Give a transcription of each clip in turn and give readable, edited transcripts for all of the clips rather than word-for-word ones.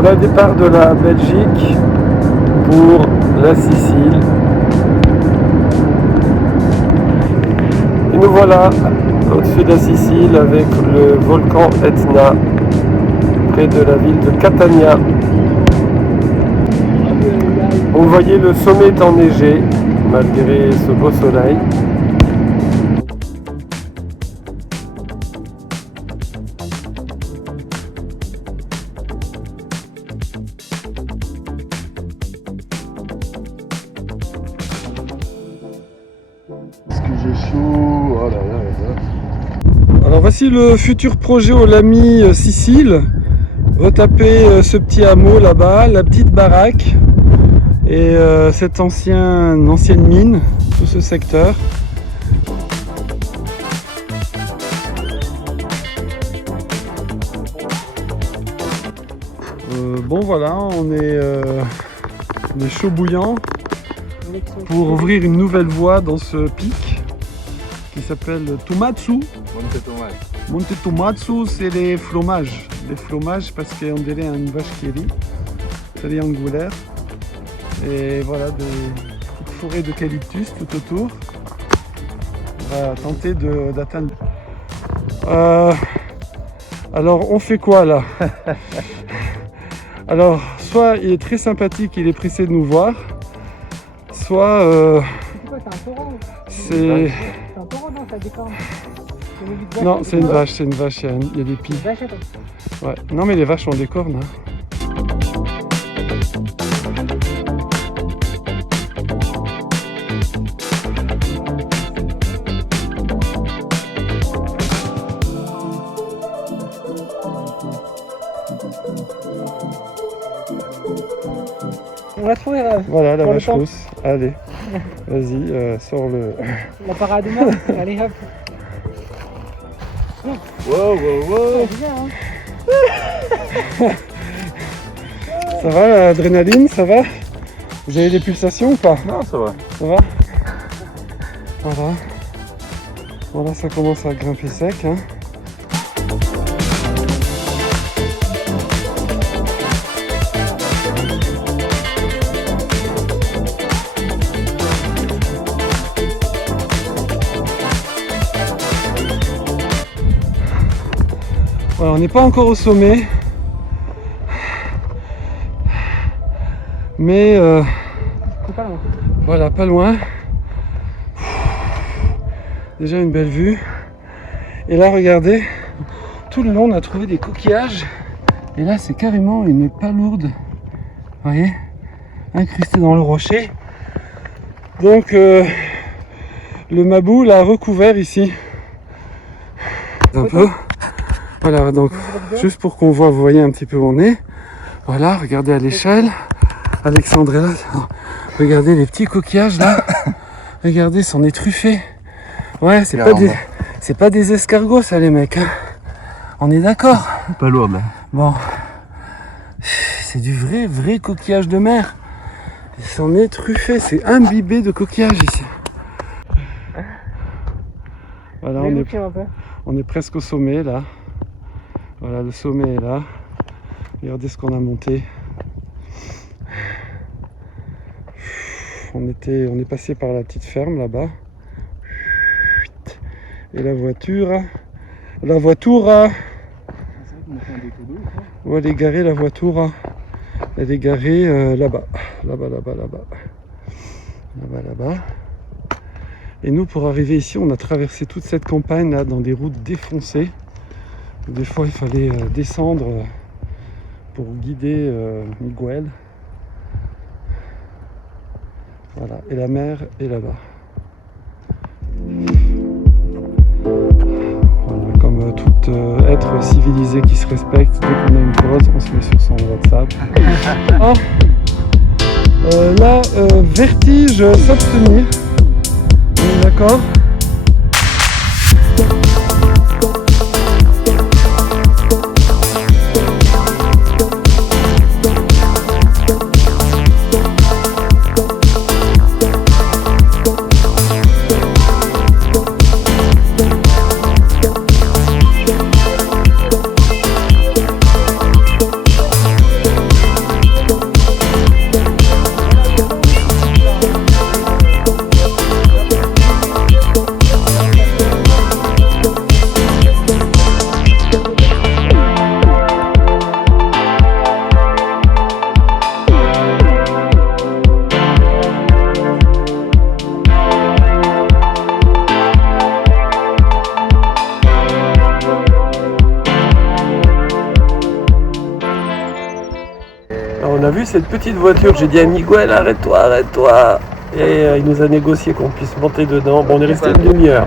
Voilà le départ de la Belgique pour la Sicile. Et nous voilà au-dessus de la Sicile avec le volcan Etna, près de la ville de Catania. Vous voyez, le sommet est enneigé malgré ce beau soleil. Est-ce que j'ai chaud? Oh là là là là. Alors voici le futur projet au Lamy Sicile. Retaper ce petit hameau là-bas, la petite baraque et cette ancienne mine, tout ce secteur. Bon voilà, on est chaud bouillant pour ouvrir une nouvelle voie dans ce pic qui s'appelle Tomatsu. Monte Tomatsu, c'est les fromages. Les fromages parce qu'on dirait une vache qui rit, triangulaire. Et voilà, des petites forêts d'eucalyptus tout autour. On va tenter d'atteindre. Alors on fait quoi là? Alors soit il est très sympathique, il est pressé de nous voir, soit c'est... un taureau, non, ça décorne. Non, c'est une vache, il y a des pieds. Ouais. Non mais les vaches ont des cornes. Hein. On l'a trouvé là. Voilà la Pour le vache temps. rousse. Allez, vas-y, sors le... La parade de mort. Allez hop. Wow, wow, wow. C'est bien, hein. Ça va l'adrénaline, ça va? Vous avez des pulsations ou pas? Non, ça va. Ça va? Voilà. Voilà, ça commence à grimper sec. Hein. Voilà, on n'est pas encore au sommet. Mais C'est pas loin. voilà, pas loin. Déjà une belle vue. Et là, regardez, tout le long, on a trouvé des coquillages. Et là, c'est carrément une palourde. Vous voyez, incrustée dans le rocher. Donc, le mabou l'a recouvert ici. Un peu. Voilà, donc, juste pour qu'on voit, vous voyez un petit peu où on est. Voilà, regardez à l'échelle. Alexandre est là. Regardez les petits coquillages là. Regardez, c'en est truffé. Ouais, c'est pas des escargots ça les mecs. Hein. On est d'accord? Pas lourd là. Bon. C'est du vrai coquillage de mer. C'en est truffé, c'est imbibé de coquillages ici. Voilà, on est presque au sommet là. Voilà, le sommet est là. Regardez ce qu'on a monté. On est passé par la petite ferme là-bas. Et la voiture. Où elle est garée la voiture? Elle est garée là-bas. Là-bas. Et nous, pour arriver ici, on a traversé toute cette campagne là dans des routes défoncées. Des fois, il fallait descendre pour guider Miguel. Voilà, et la mer est là-bas. Voilà, comme tout être civilisé qui se respecte, dès qu'on a une pause, on se met sur son WhatsApp. Ah, là, vertige, s'abstenir. On est d'accord? Alors, on a vu cette petite voiture, j'ai dit à Miguel, arrête-toi, arrête-toi. Et il nous a négocié qu'on puisse monter dedans. Bon, on est resté une demi-heure.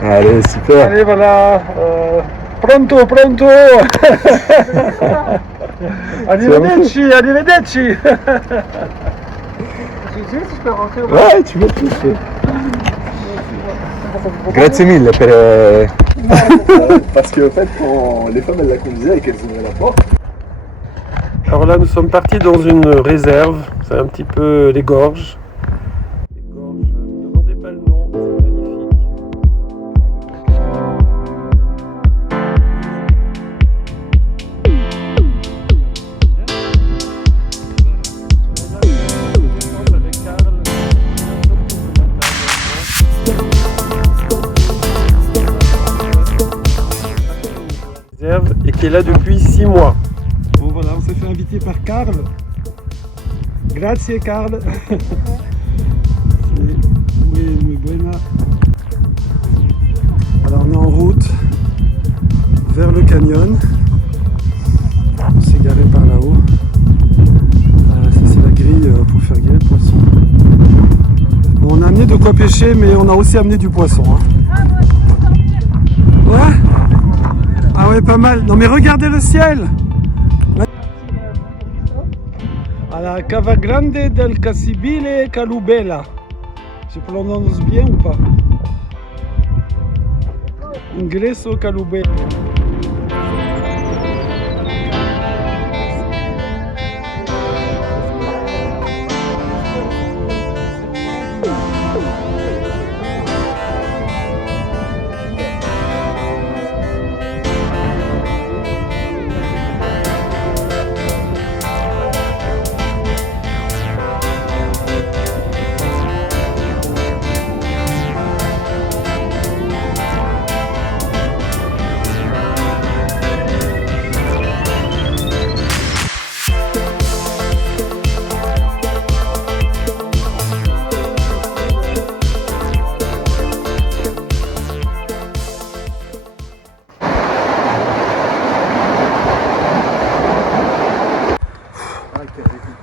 Allez, super. Allez, voilà. Pronto, pronto. Arrivederci, arrivederci. J'ai juste, je peux rentrer au Ouais, tu peux toucher. Grazie mille Parce qu'en fait, quand les femmes elles la conduisaient et qu'elles ouvraient la porte. Alors là, nous sommes partis dans une réserve. C'est un petit peu les gorges. Les gorges, ne demandez pas le nom, c'est magnifique. Et qui est là depuis 6 mois. Bon voilà, on s'est fait inviter par Karl. Grazie Karl. C'est muy buena. Alors on est en route vers le canyon. On s'est garé par là-haut. Ça c'est la grille pour faire griller le poisson. Bon, on a amené de quoi pêcher, mais on a aussi amené du poisson. Hein. Ouais. Ah ouais, pas mal. Non mais regardez le ciel. À la Cava Grande del Casibile Calubella. Je prononce bien ou pas? Ingresso Calubella.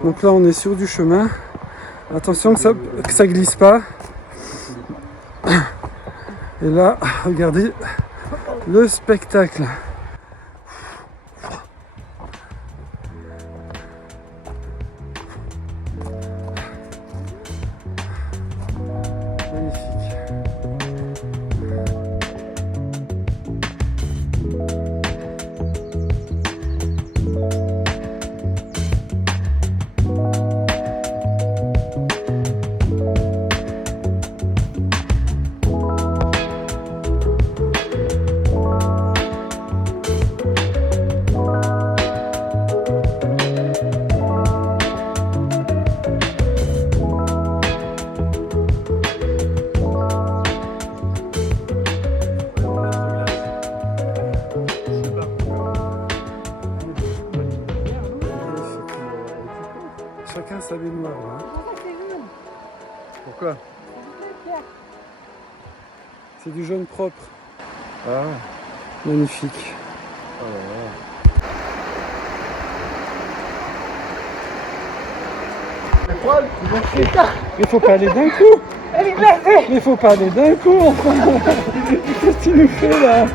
Donc là on est sur du chemin. Attention que ça glisse pas. Et là, regardez le spectacle. Magnifique. Chacun sa baignoire là. Pourquoi? C'est du jaune propre. Ah. Magnifique. Il faut pas aller d'un coup. Il faut pas aller d'un coup. Enfin. Qu'est-ce que tu nous fais là?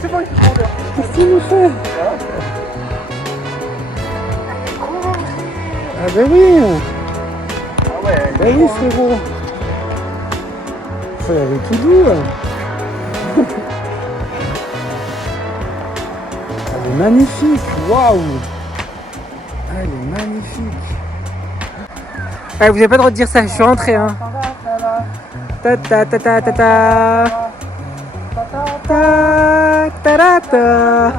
C'est bon, il faut prendre. Qu'est-ce que tu nous fais? Ah ben oui. Ah ouais. Ben oui frérot. Faut y aller tout doux. Elle est magnifique. Waouh. Elle est magnifique. Ah, vous avez pas le droit de dire ça, je suis rentré hein. Ta ta ta ta ta ta. Ta ta ta ta.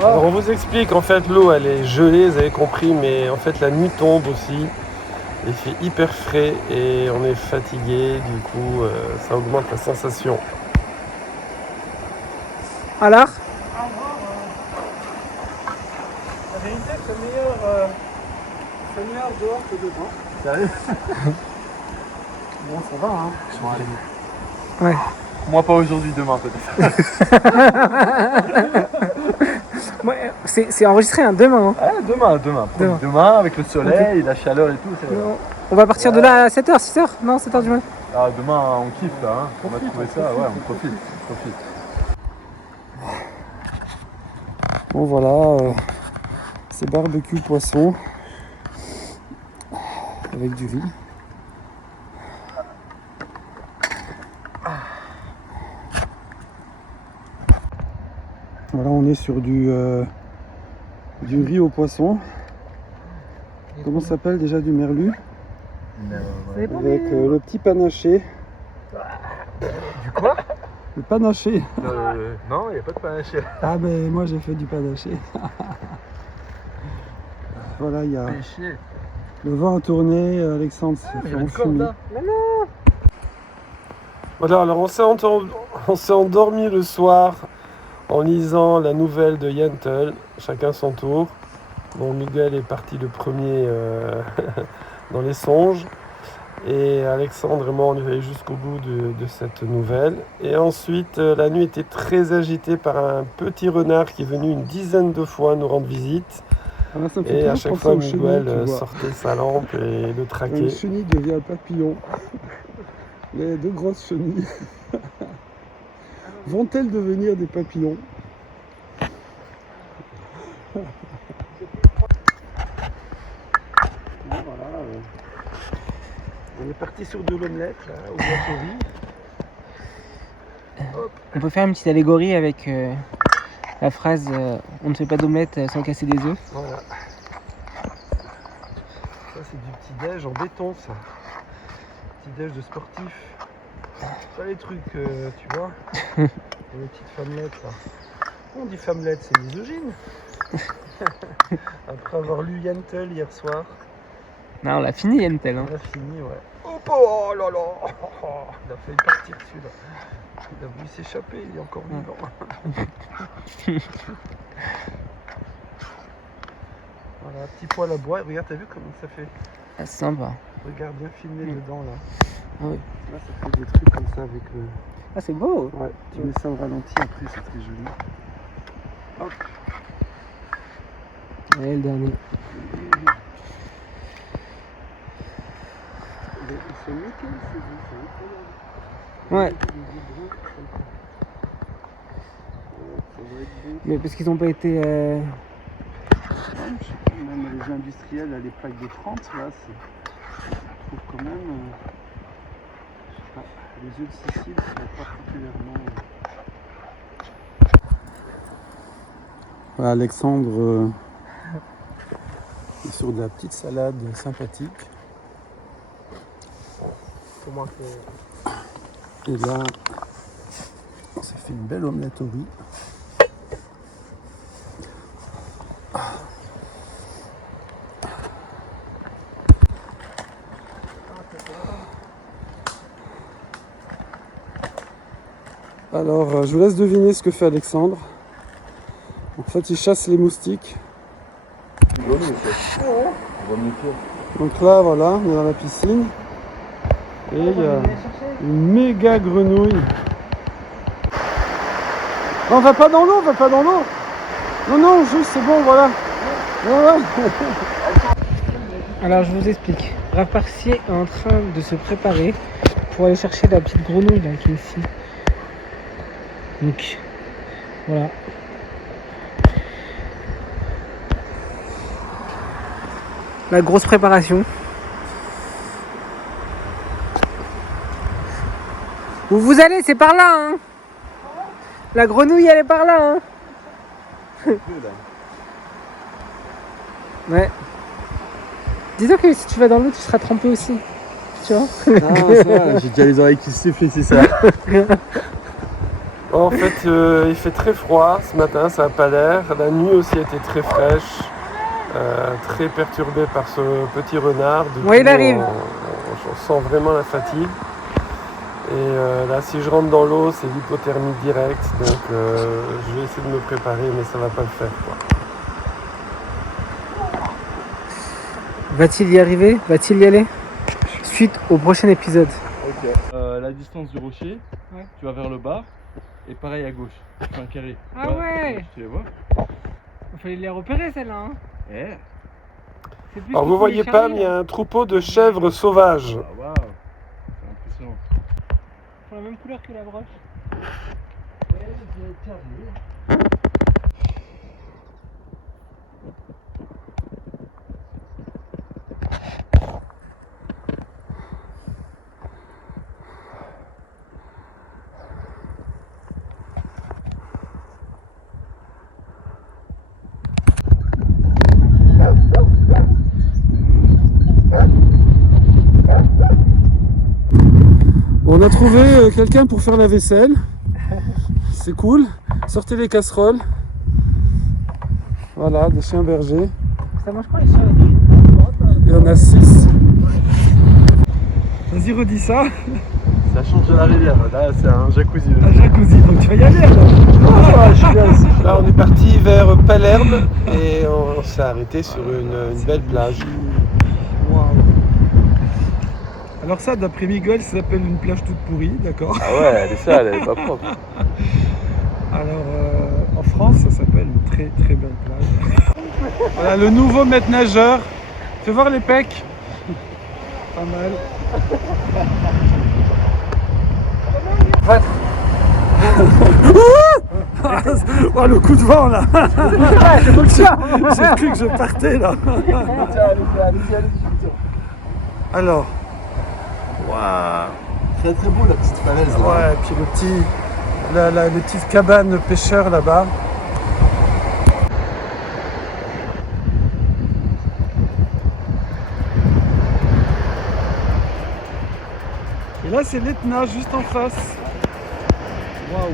Alors on vous explique, en fait l'eau elle est gelée, vous avez compris, mais en fait la nuit tombe aussi. Il fait hyper frais et on est fatigué, du coup ça augmente la sensation. Alors? La vérité c'est meilleur Ça nuage dehors que dedans. Sérieux? Bon, ça va, hein. Bon, allez. Ouais. Moi pas aujourd'hui, demain peut-être. Ouais, c'est enregistré hein, demain. Hein. Demain. Demain, avec le soleil, la chaleur et tout. On va partir de là à 7h, 6h? Non, 7h du matin. Ah, demain on kiffe là, hein. On va trouver ça, ouais, on profite. Bon, voilà. C'est barbecue poisson. Avec du riz. Voilà, on est sur du riz au poisson. Comment ça s'appelle déjà? Du merlu. Avec le petit panaché. Du quoi? Le panaché. Non, il n'y a pas de panaché. Ah ben moi j'ai fait du panaché. Voilà, il y a Pêché. le vent a tourné, Alexandre s'est fait enfumer. Non. Voilà, alors on s'est endormi le soir en lisant la nouvelle de Yentl, chacun son tour. Bon, Miguel est parti le premier dans les songes. Et Alexandre et moi, on est allés jusqu'au bout de cette nouvelle. Et ensuite, la nuit était très agitée par un petit renard qui est venu une dizaine de fois nous rendre visite. Alors, ça me fait Et à toujours chaque penser fois, au chenil, Miguel tu vois. sortait sa lampe et le Le traquait. chenil devient un papillon. Les deux grosses chenilles. Vont-elles devenir des papillons? Voilà, on est parti sur de l'omelette, là, au riz. On peut faire une petite allégorie avec la phrase on ne fait pas d'omelette sans casser des œufs. Voilà. Ça, c'est du petit-déj en béton, ça. Petit-déj de sportif. Pas les trucs, tu vois, les petites femmelettes, là. On dit femmelette, c'est misogyne. Après avoir lu Yentl hier soir, Non, on l'a fini Yentl. Hein. on a fini, ouais. Oh là là. Il a failli partir celui-là. Il a voulu s'échapper, il est encore vivant. Voilà, petit poêle à bois. Regarde, t'as vu comment ça fait? Ah, c'est sympa. Regarde, bien filmé dedans, là. Ah oui. Là, ça fait des trucs comme ça avec le... Ah, c'est beau. Ouais, tu mets ça au ralenti après, c'est très joli. Hop. Allez, le dernier. C'est nickel, c'est incroyable. Ouais, Ça va être bon. mais parce qu'ils n'ont pas été... Ouais, je sais pas, même les industriels, là, les plaques de 30, là, je trouve quand même... je sais pas, les œufs de Sicile, ça va particulièrement... Voilà, Alexandre est sur de la petite salade sympathique. Pour moi, Et là, on s'est fait une belle omelette au riz. Alors, je vous laisse deviner ce que fait Alexandre. En fait, il chasse les moustiques. Donc là, voilà, on est dans la piscine. Et il y a une méga grenouille. Non, on va pas dans l'eau, Non, juste, c'est bon, voilà. Ouais. Alors je vous explique. Raph Parcier est en train de se préparer pour aller chercher la petite grenouille là qui est ici. Donc voilà. La grosse préparation. Où vous allez, c'est par là hein. La grenouille elle est par là hein. Ouais. Dis-toi que si tu vas dans l'eau, tu seras trempé aussi. Tu vois? Ah, ça va, j'ai déjà les oreilles qui sifflent, c'est ça. En fait, il fait très froid ce matin, ça n'a pas l'air. La nuit aussi était très fraîche, très perturbée par ce petit renard. Du Ouais, coup, il arrive. On sent vraiment la fatigue. Et là, si je rentre dans l'eau, c'est l'hypothermie directe. Donc, je vais essayer de me préparer, mais ça va pas le faire, quoi. Va-t-il y arriver? Va-t-il y aller? Suite au prochain épisode. Ok. La distance du rocher, Ouais. tu vas vers le bas. Et pareil à gauche. C'est un carré. Ah ouais. Tu les vois? Il fallait les repérer celles-là. Hein. Eh. C'est plus Alors que vous pour voyez les pas, charriers, mais il y a là. un troupeau de chèvres sauvages. Ah waouh. C'est impressionnant. Ils font la même couleur que la broche. On a trouvé quelqu'un pour faire la vaisselle. C'est cool. Sortez les casseroles. Voilà, des chiens bergers. Ça mange quoi les chiens? Il y en a 6. Vas-y, redis ça. Ça change de la rivière. Là, c'est un jacuzzi. Un jacuzzi, donc tu vas y aller alors. Là, on est parti vers Palerme et on s'est arrêté sur une belle plage. Waouh. Alors ça, d'après Miguel, ça s'appelle une plage toute pourrie, d'accord. Ah ouais, elle est sale, elle est pas propre. Alors en France, ça s'appelle une très très belle plage. Voilà le nouveau maître nageur. Fais voir les pecs. Pas mal. Oh, le coup de vent là. J'ai cru que je partais là. Alors. Waouh. Très très beau la petite falaise là. Ouais, et puis les petites cabanes pêcheurs là-bas. Et là, c'est l'Etna juste en face. Waouh.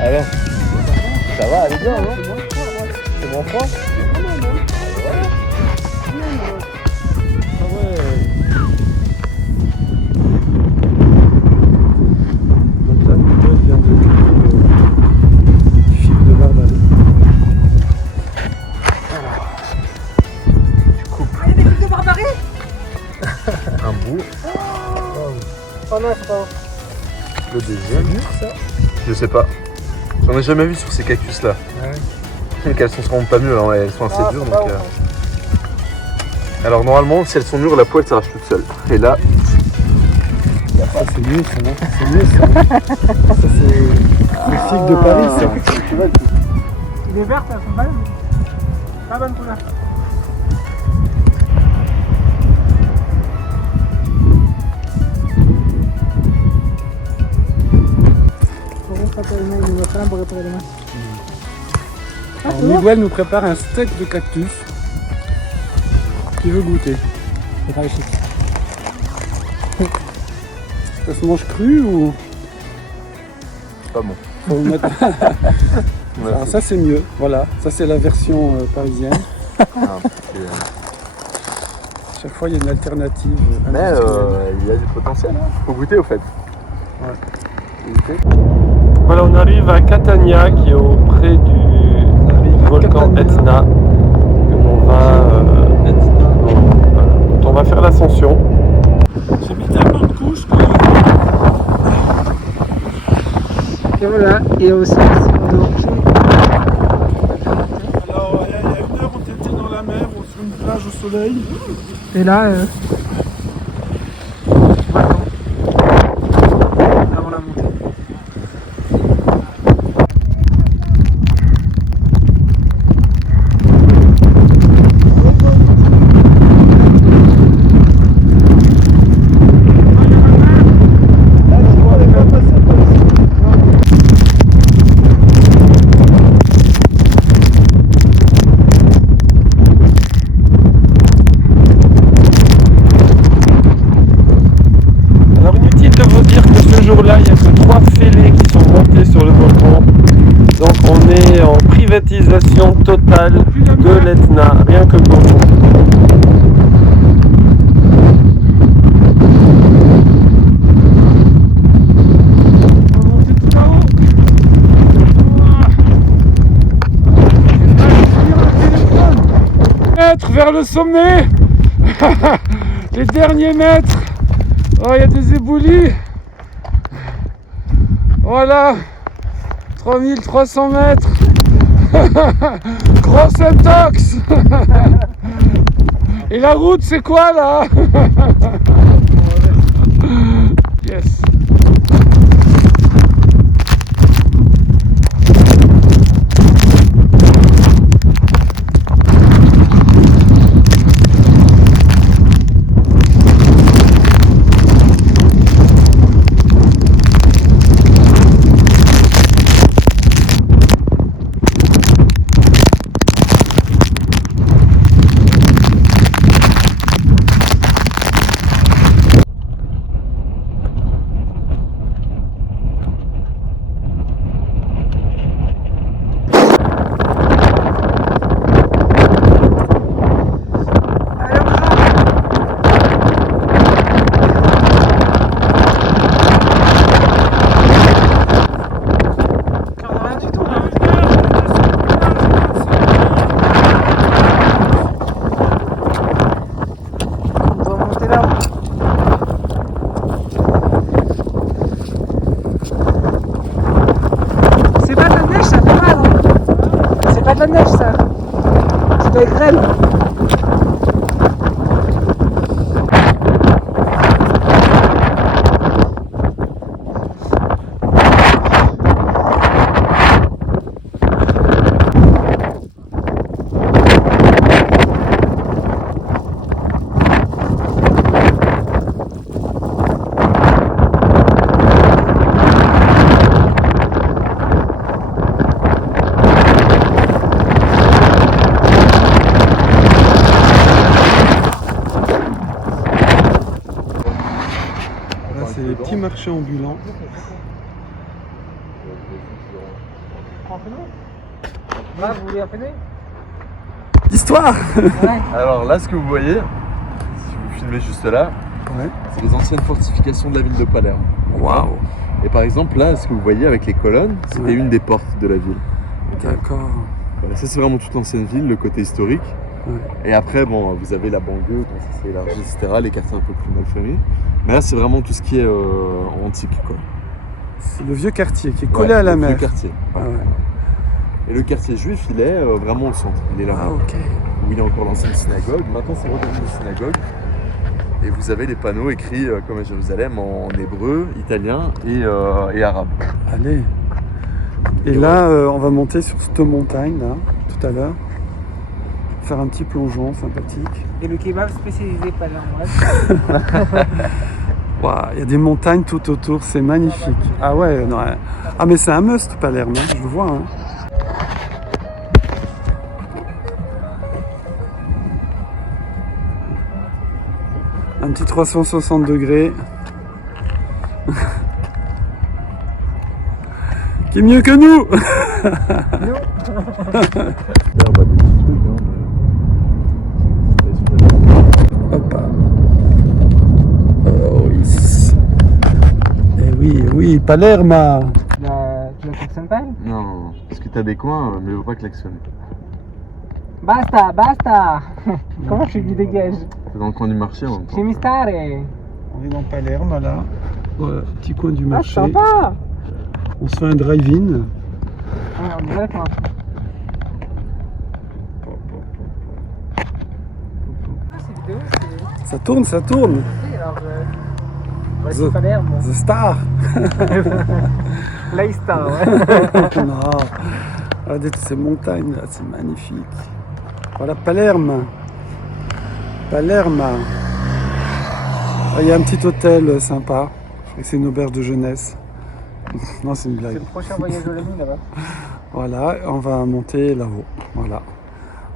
Alors, ça va, elle est bien, non? C'est moins froid? Ah ouais. Donc là, Miguel vient de fil de barbarie. Il y a des fils de barbarie. Un bout. Oh non, c'est pas bon. Le deuxième. Je sais pas. J'en ai jamais vu sur ces cactus là. Ouais. Elles sont seront pas mûres, hein, elles sont assez dures. c'est Donc, pas bon. Alors normalement, si elles sont mûres, la poêle s'arrache toute seule. Et là, Ça c'est mieux ça, non? C'est mieux ça. Ça c'est le fig de Paris ça. Il est vert, ça fait mal. Pas bonne couleur. Il nous faut un pour réparer les mains. Alors, Miguel nous prépare un steak de cactus. Qui veut goûter? C'est pas chic. Ça se mange cru ou pas bon. faut le mettre... Alors ça c'est mieux, voilà. Ça c'est la version parisienne. Chaque fois il y a une alternative. Mais il y a du potentiel, hein. Faut goûter au fait. Voilà, on arrive à Catania qui est auprès du volcan Etna. On va faire l'ascension. J'ai mis tellement de couches que... Et voilà, et aussi, on doit marcher. Alors, il y a 1 heure, on était dans la mer, sur une plage au soleil. Et là, maintenant, avant la montée. Là, il n'y a que 3 fêlés qui sont montés sur le volcan. Donc on est en privatisation totale de l'Etna, rien que pour nous. On va monter tout là-haut. Mètres vers le sommet. Les derniers mètres. Oh, il y a des éboulis. Voilà, 3300 mètres. Grosse intox. Et la route, c'est quoi là? Yes. De la neige, ça. C'est de la grêle. C'est les petits marchés ambulants. Ah, vous voulez appeler? Histoire. Alors là, ce que vous voyez, si vous filmez juste là, c'est les anciennes fortifications de la ville de Palerme. Waouh. Et par exemple, là, ce que vous voyez avec les colonnes, c'était une des portes de la ville. D'accord. Voilà, ça, c'est vraiment toute l'ancienne ville, le côté historique. Et après, bon, vous avez la banlieue, quand ça s'est élargi, etc., les quartiers un peu plus malfamés. Mais là, c'est vraiment tout ce qui est antique, quoi. C'est le vieux quartier qui est collé à la mer. Le vieux quartier. Ah ouais. Et le quartier juif, il est vraiment au centre. Il est là. Ah ok. Où il y a encore l'ancienne synagogue. Maintenant, c'est redevenu une synagogue. Et vous avez les panneaux écrits, comme à Jérusalem, en hébreu, italien et arabe. Allez. Et là, on va monter sur cette montagne, là, tout à l'heure. Faire un petit plongeon sympathique. Et le kebab spécialisé Palerme. Waouh, il y a des montagnes tout autour, c'est magnifique. Ah ouais, non, ah mais c'est un must Palerme, hein, je le vois. Hein. Un petit 360 degrés. Qui est mieux que nous. Hop. Oh oui. Eh oui, Oui, Palerme. Tu la klaxonnes pas elle? Non, non, non. Parce que t'as des coins, mais il faut pas klaxonner. Basta, basta. Comment je lui dégage? C'est dans le coin du marché en même temps. Chez Mistare. On est dans Palerme là. Voilà, petit coin du Ah, marché. sympa. On se fait un drive-in. Ouais, on y va pour un peu. Ces vidéos, c'est... Ça tourne, ça tourne. Oui, alors voici Palerme. The Star. L'Aïstar, ouais. Non. Regardez toutes ces montagnes là, c'est magnifique. Voilà Palerme. Palerme. Il y a un petit hôtel sympa. Je crois que c'est une auberge de jeunesse. Non, c'est une C'est blague. le prochain voyage de l'ami là-bas. Voilà, on va monter là-haut. Voilà.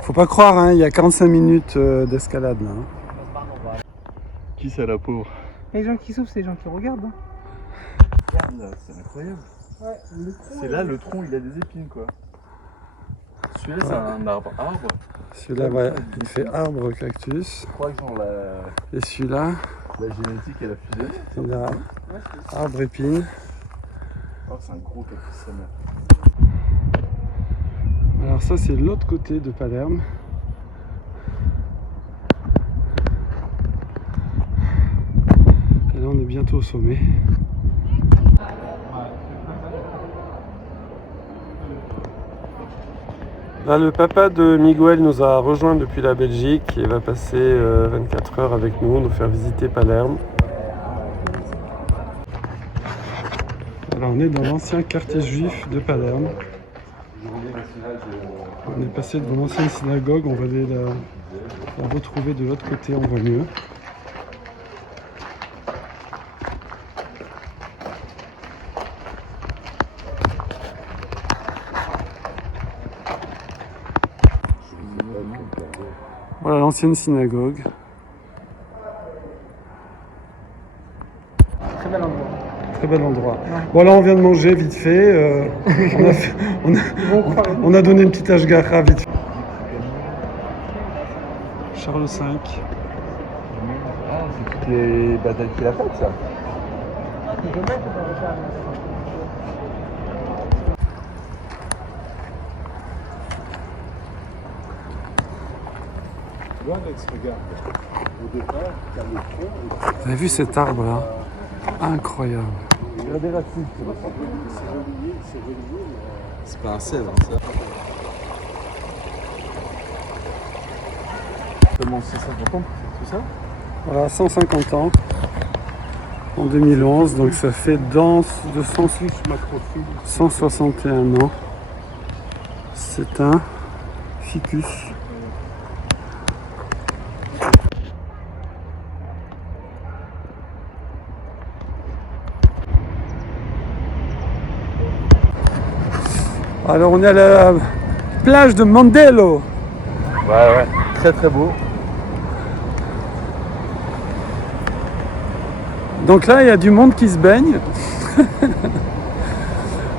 Faut pas croire, hein, il y a 45 minutes d'escalade là. Hein. Qui c'est la pauvre? Les gens qui souffrent, c'est les gens qui regardent. Hein. Regarde là, c'est incroyable. Ouais, le tronc, C'est là, le tronc, il a des épines quoi. Celui-là, c'est un arbre. Celui-là, ouais, il fait arbre cactus. Je crois que genre Et celui-là, la génétique, elle a fusionné. il a arbre épine. Oh, c'est un gros cactus, sa mère. Alors ça, c'est l'autre côté de Palerme. Et là, on est bientôt au sommet. Là, le papa de Miguel nous a rejoint depuis la Belgique et va passer 24 heures avec nous faire visiter Palerme. Alors, on est dans l'ancien quartier juif de Palerme. On est passé devant l'ancienne synagogue, on va aller la retrouver de l'autre côté, on voit mieux. Voilà l'ancienne synagogue. Très bel endroit. Très bel endroit. Bon là on vient de manger vite fait. On a donné une petite ashgacha vite fait. Charles V. Ah, c'est toutes les batailles qu'il a faites ça. Vous avez vu cet arbre là? Incroyable. C'est pas un cèdre, ça. Comment 150 ans, tout ça? Voilà, 150 ans. En 2011, donc ça fait dans 161 ans. C'est un ficus. Alors on est à la plage de Mondello. Ouais, très très beau. Donc là il y a du monde qui se baigne.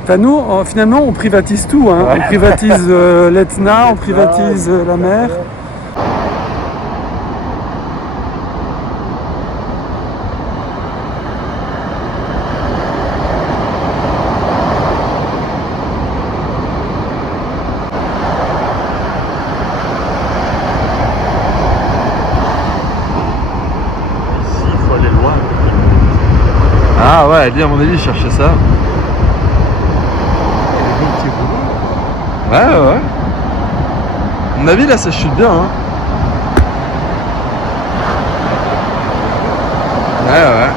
Enfin nous finalement on privatise tout. Hein. On privatise l'Etna, on privatise la mer. Ah ouais, lui à mon avis il cherchait ça. Ouais. À mon avis là ça chute bien hein. Ouais.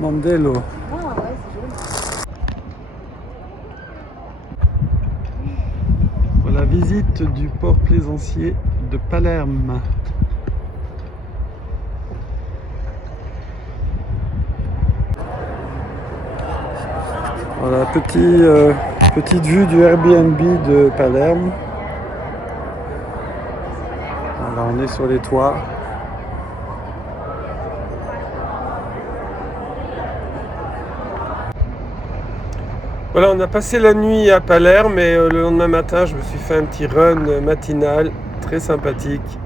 Mondello. Voilà, visite du port plaisancier de Palerme. Voilà, petite vue du Airbnb de Palerme. Voilà, on est sur les toits. Voilà, on a passé la nuit à Palerme et le lendemain matin, je me suis fait un petit run matinal très sympathique.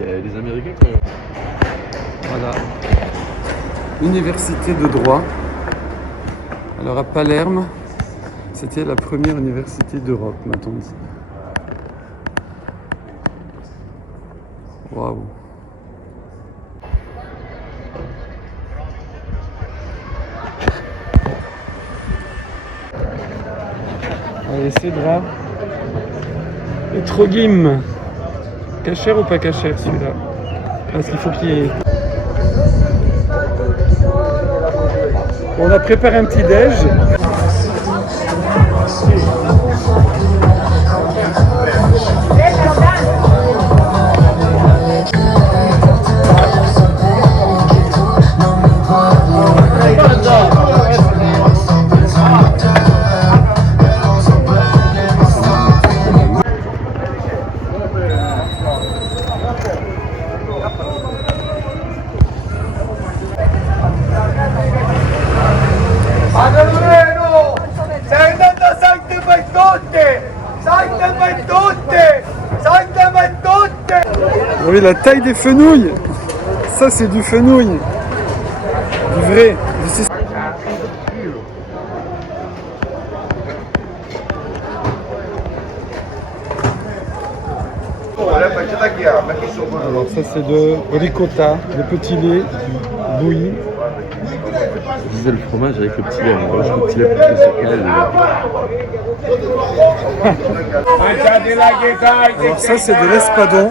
Il y a les Américains qui ont... Voilà. Université de droit. Alors à Palerme, c'était la première université d'Europe, m'a-t-on dit. Waouh. Allez, c'est drap. Et Trogim. Cachère ou pas cachère celui-là? Parce qu'il faut qu'il y ait... On a préparé un petit déj. Oui, la taille des fenouilles. Ça, c'est du fenouil. Du vrai. Alors ça, c'est de ricotta, de petits laits bouillis. Je disais le fromage avec le petit lait. Moi, je le petit lait pour que c'est calme. Alors ça, c'est de l'espadon.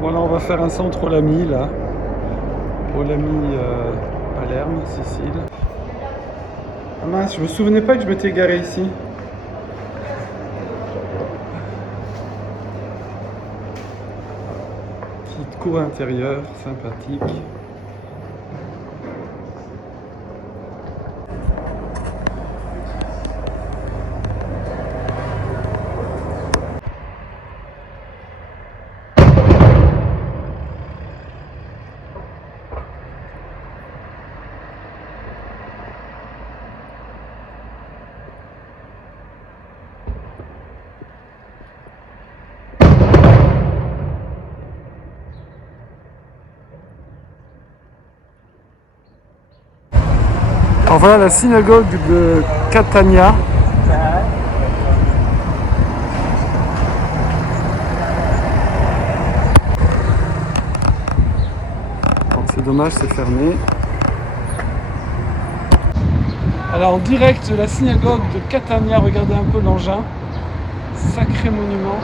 Voilà, on va faire un centre Olami là. Olami Palerme, Sicile. Ah mince, je me souvenais pas que je m'étais garé ici. Petite cour intérieure, sympathique. Alors voilà la synagogue de Catania. Bon, c'est dommage, c'est fermé. Alors en direct de la synagogue de Catania, regardez un peu l'engin. Sacré monument.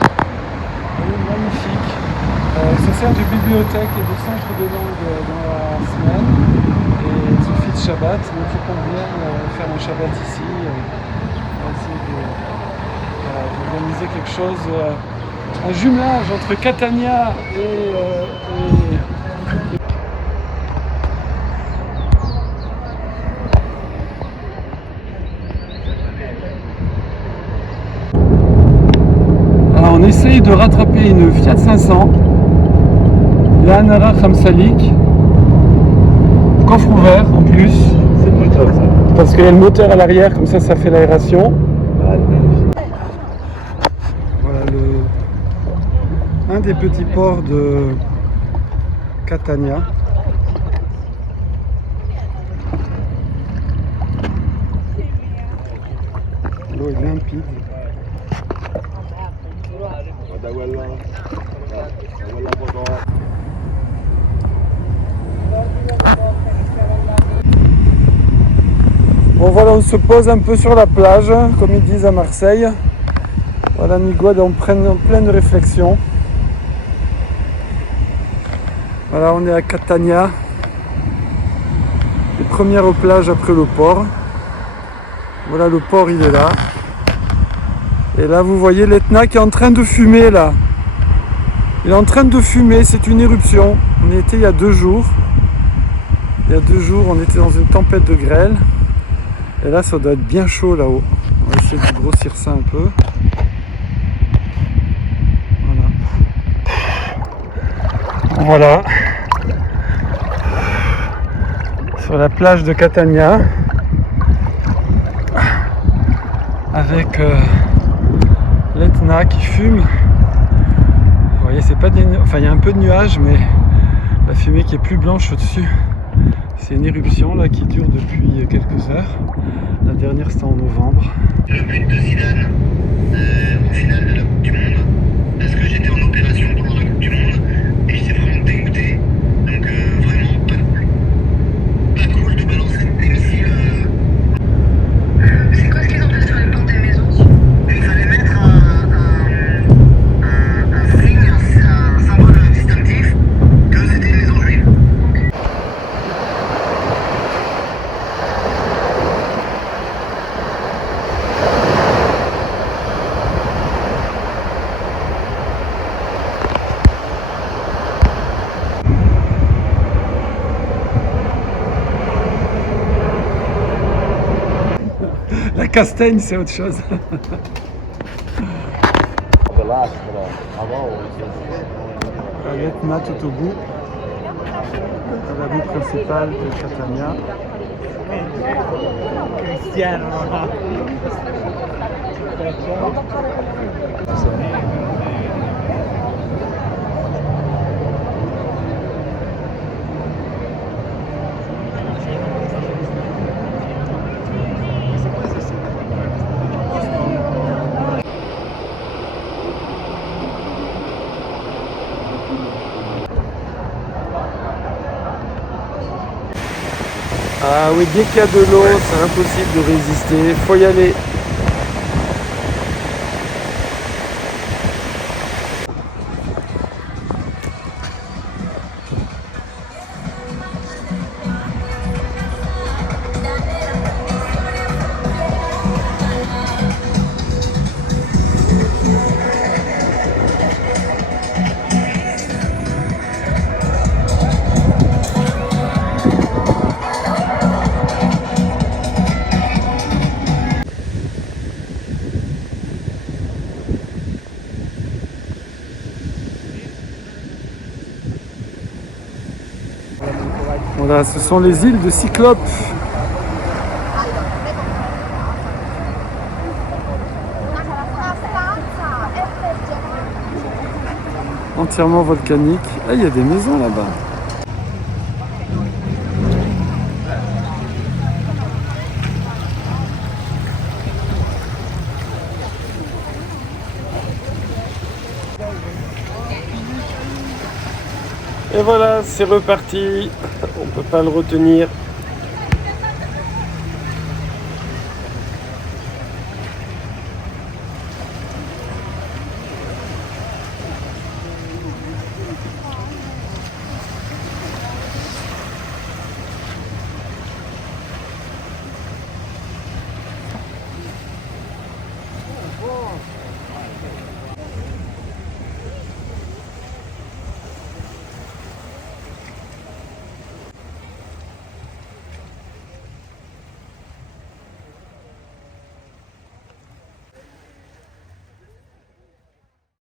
Magnifique. Ça sert de bibliothèque et de centre de langue dans la semaine. Et il suffit de Shabbat, donc il faut qu'on vienne faire un Shabbat ici. On va essayer d'organiser quelque chose, un jumelage entre Catania et Alors on essaye de rattraper une Fiat 500, la Nara Khamsalik. Coffre ouvert en plus. C'est le moteur ça. Parce qu'il y a le moteur à l'arrière, comme ça fait l'aération. Voilà un des petits ports de Catania. rapide. Bon voilà, on se pose un peu sur la plage, comme ils disent à Marseille. Voilà, Miguel en pleine réflexion. Voilà, on est à Catania. Les premières plages après le port. Voilà, le port il est là. Et là vous voyez l'Etna qui est en train de fumer là. Il est en train de fumer, c'est une éruption. On y était il y a 2 jours. Il y a 2 jours, on était dans une tempête de grêle. Et là, ça doit être bien chaud là-haut. On va essayer de grossir ça un peu. Voilà. Sur la plage de Catania. Avec l'Etna qui fume. Vous voyez, c'est pas des... Enfin, il y a un peu de nuages, mais la fumée qui est plus blanche au-dessus. C'est une éruption là qui dure depuis quelques heures. La dernière c'était en novembre. Le but de Zidane au final de la Coupe du Monde, parce que j'étais en opération pendant la Coupe du Monde et j'étais vraiment dégoûté. Donc vraiment pas cool. Pas cool de balancer des missiles. C'est quoi ce qu'ils ont fait sur les portes des maisons? Il fallait mettre un signe, un symbole distinctif que c'était une maison juive. La Castaigne c'est autre chose. L'Etna tout au bout. La rue principale de Catania. Ah oui, dès qu'il y a de l'eau, c'est impossible de résister, faut y aller. Voilà, ce sont les îles de Cyclope. Entièrement volcanique. Ah, il y a des maisons là-bas. Et voilà, c'est reparti. On peut pas le retenir.